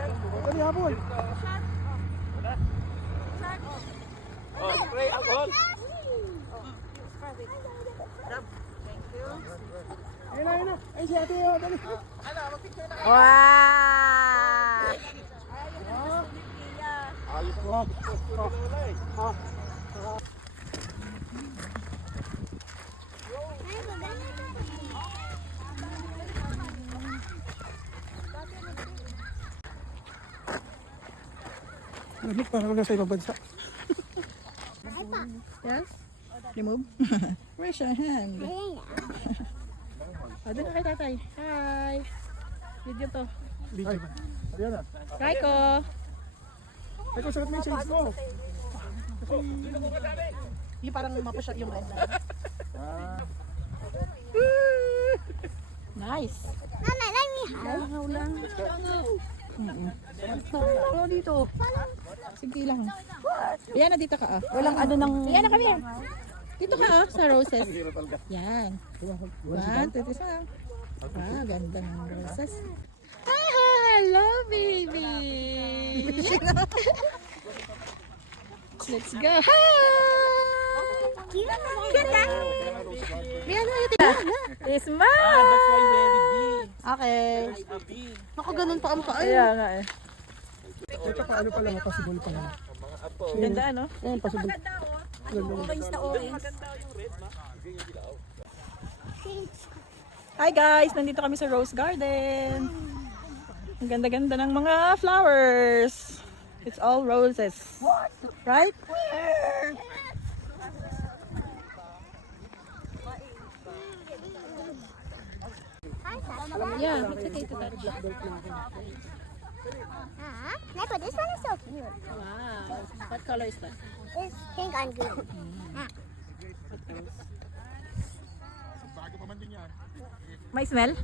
Dali, habol. Oh, spray alcohol. Ayun na. Ay, si ate, oh, dali. Wow! Ayos mo. Lamig, parang nasa ibang bansa. Yes? Remove? Where's your hand? Doon na kay tatay. Hi! Video to. Video ba? Ayan na. Raiko! Ay, kung sakit mo yung change mo. Yung parang mapush up yung red line. Nice! Mama, let me help. Langaw lang. Langaw dito. Sige lang. Ayan na, dito ka ah. Walang ano nang... Ayan na kami. Dito ka ah, sa roses. Yan. 1, 2, 3, ah, ganda ng roses. Hello, baby! Let's go! Hi! Smile! That's why very big. Okay. A big. Ako ganun pa ang paa. Kaya nga eh. Ito pa, ano pala, possible pa lang. Ganda ano? Ayan, possible. Hi guys! Nandito kami sa Rose Garden. Ang ganda-ganda ng mga flowers. It's all roses. Right? Yeah, it's okay to touch. Neko, this one is so cute. Wow. What color is that? It's pink and green. May smell?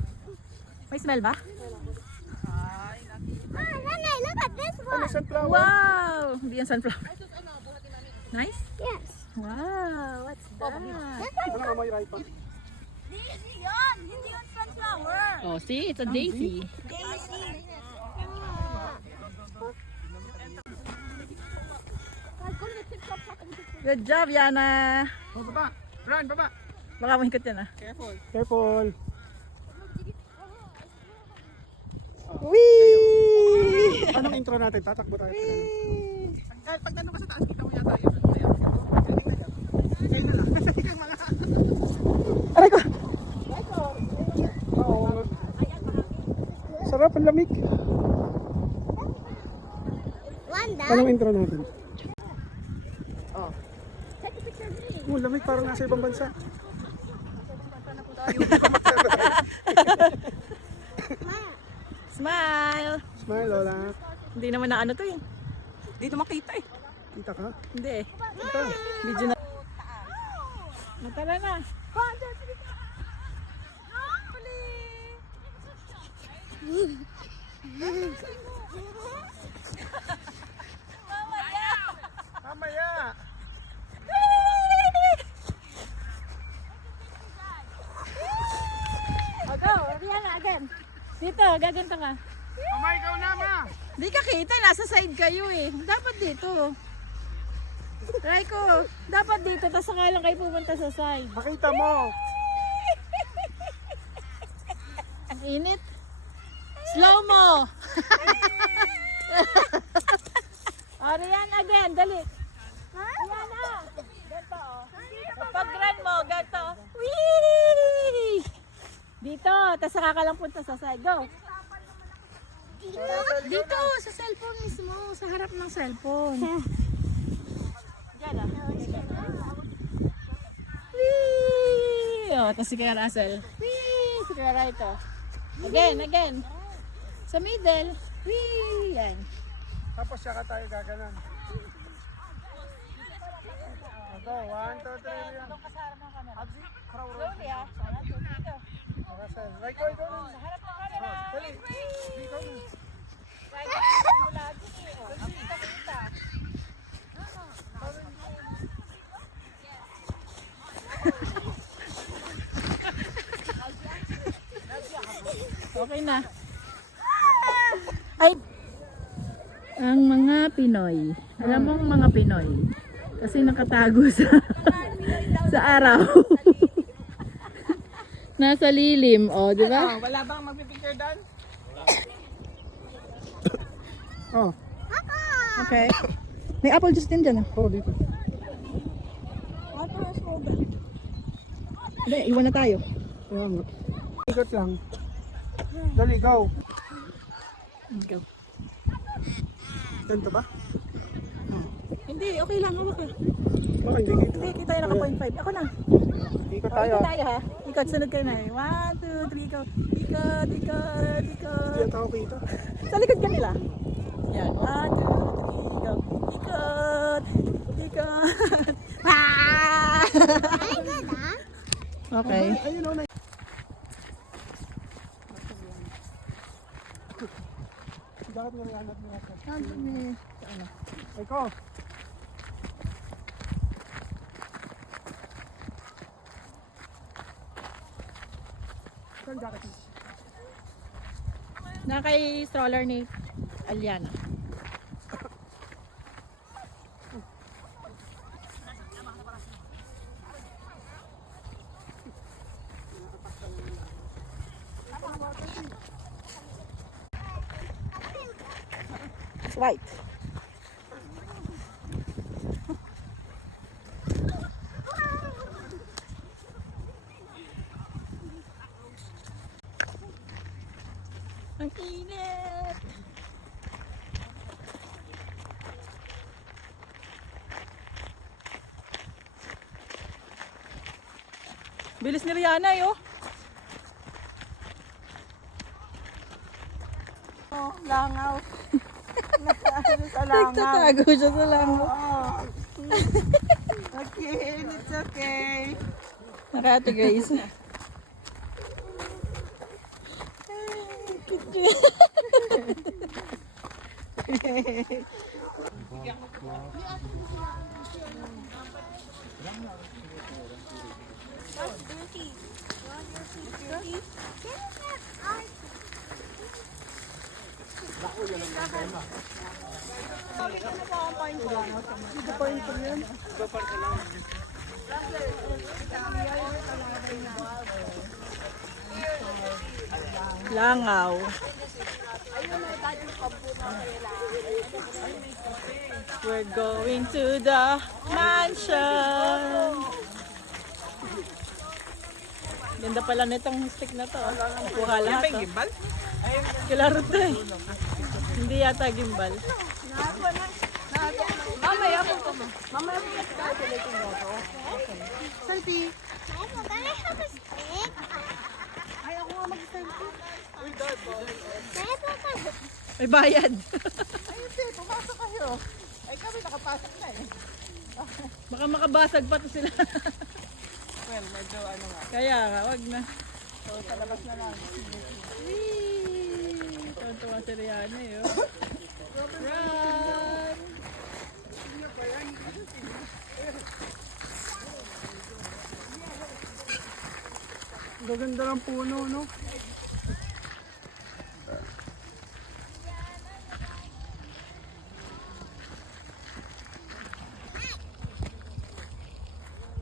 May smell ba? Nana, look at this one. Sunflower. Wow! Hindi yan sunflower. Nice? Yes. Wow! What's that? Ano may right pa? Daisy yon, hindi yon sunflower. Oh, see? It's a daisy. Daisy. Good job, Yana! Oh, baba. Run, baba. Baka mahikot yan ah. Careful. Whee! Anong intro natin? Tatakbo tayo. Pag nandun ka sa taas, kita mo yata yun. Aray ko! Oo. Sarap, ang lamig. One down. Anong intro natin? Oh, lamig, parang nasa ibang bansa. Smile! Smile, Lola. Hindi naman na ano to eh. Dito makita eh. Kita ka? Hindi eh. Kita. Video na. Tara na. Mamaya! Go, Rihanna again. Dito, gaganto ka. Mama, ikaw na, ma! Di ka kita, nasa side kayo eh. Dapat dito. Raiko, dapat dito, tapos saka lang kayo pupunta sa side. Makita mo! Ang init. Slow mo. Rihanna again, dali. Rihanna. Ganto oh. Pag run mo, ganto. Whee! Dito, tapos saka ka lang punta sa side. Go. Dito, sa cellphone mismo. Sa harap ng cellphone. Diyan ah. Whee! Oh, tapos si Kuya Russell. Whee! Si Kuya Raito. Again. Sa middle. Whee! Yan. Tapos saka tayo gaganan. Go, 1, 2, 3, yan. Absi, crow roll. Slowly ah. Dito. Russell. Right, go, go. Sa harap ng camera. Dali. Dito na. Okay na. Ay, Ang mga Pinoy. Alam mo ang mga Pinoy. Kasi nakatago sa sa araw. Nasa lilim, oh, di ba? Wala bang magpipicture doon? Oh, Okay. May apple juice din dyan, ah. oh dito. Hindi, iwan na tayo. Ayan nga. Ikot lang. Dali, go. Go. Ganito ba? Hindi, okay lang. Hawak ka. Baka hindi kita. Hindi, kita yung naka 0.5. Ako na. Ikot Oh, tayo. ikot tayo ha. Ikot, sunod kayo na eh. 1, 2, 3, go. Ikot, ikot, Hindi ikot. ata ako kita. Sa likod ka nila. Yan. 1, 2, 3, go. Ikot. Ikot. Ah! Very good, huh? Okay. Ayun o, na. Bakit nga hanap mo ako? Ay ko. Saan jacket mo? Na kay stroller ni Aliana. It's white. Ang init! Bilis ni Rihanna eh, oh. Oh, langaw. Sa langaw. Nagtatago siya sa langaw. Oh. Okay, it's okay. Nakate Grace. That's dirty. You want your feet dirty? Get in there. Langaw. We're going to the mansion. Ganda pala nitong stick na to. Kuha Yan lahat. ba yung Oh. gimbal? Kilaro to eh. Hindi yata gimbal. Mamaya ako ko. Mamaya ako. Selfie. Michael, can I have a stick? Ay, ako nga mag-selfie. Michael, May bayad. Ayun, te, pumasok kayo. Ay, kami nakapasok na eh. Baka makabasag pa to sila. Well, medyo ano nga. Kaya nga, wag na. So, sa labas na lang. Tuwan-tuwa si Rihanna eh. Oh. Run! Gaganda ng puno, no?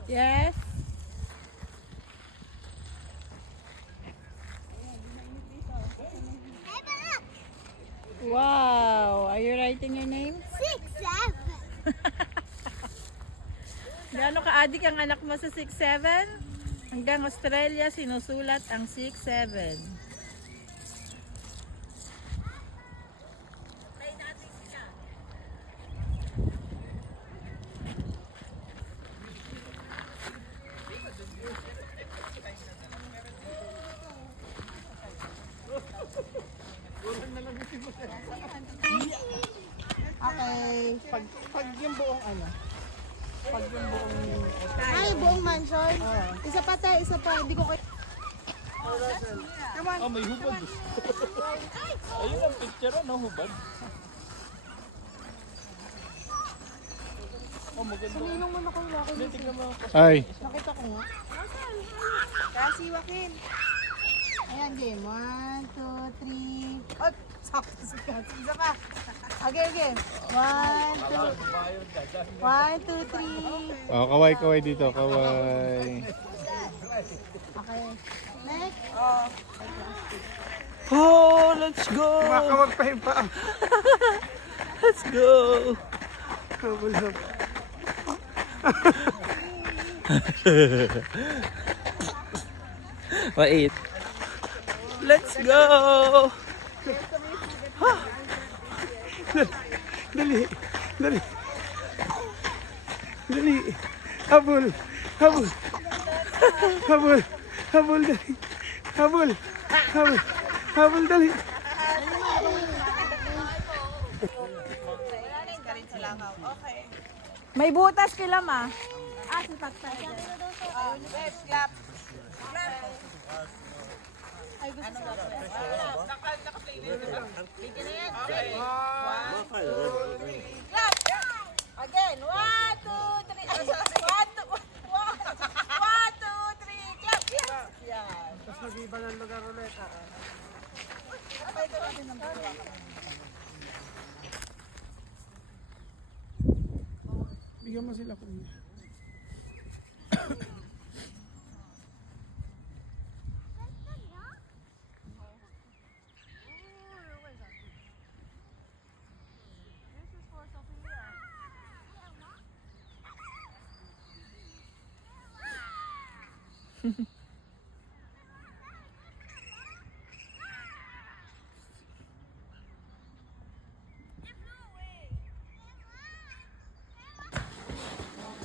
Yes? Wow! Are you writing your name? 6, 7. Gaano ka-adik ang anak mo sa 6'7"? Hanggang Australia, sinusulat ang 6'7". Okay. Pag yung buong ano. Pag yung buong... Ay, buong mansion. Isa pa tayo, isa pa. Hindi ko kayo. Come on. Oh, may hubad. Ayun ang picture, no? Hubad. Oh, maganda. Ninong mo na kayo laki. Hindi, tignan mo. Ay. Nakita ko nga. Kasi Joaquin. Ayan, game. 1, 2, 3. Oh, sakto si Katsi. Isa pa. Okay, okay. 1, 2, 3. Oh, kaway dito, kaway. Okay. Next. Oh, let's go! Makawag pa yung paa. Let's go! Kabulhap. Wait. Let's go! Dali. Dali. Dali. Habol. Habol. Habol. Habol dali. Habol. Habol. Habol dali. May butas kila ma. Again. 1, 2, 3. 1, 2, 3. Clap, clap. Yan. Tapos mag-iba ng lugar ulit. Bigyan mo sila kung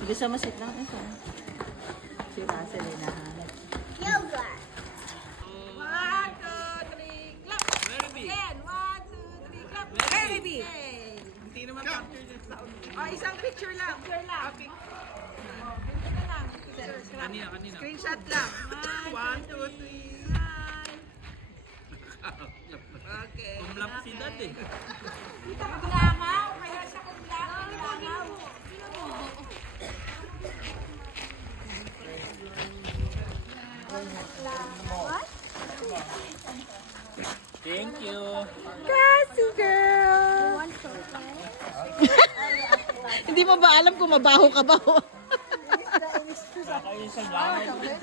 Gusto mo sit lang isa. Si Russell na hanap. 1, 2, 3. Clap. Again. 1, 2, 3. Clap. Very big. Hindi naman capture yung sound. Oh, isang picture lang. Picture lang. Kanina. Screenshot lang. 1, 2, 3. Smile. Okay. Kumlap si Dad eh. Langaw. Kaya sa kumlangaw. Langaw. Thank you. Classy girl! Hindi mo ba alam kung mabaho ka ba? Kakaisang gamit.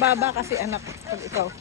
Mababa kasi anak pag ikaw.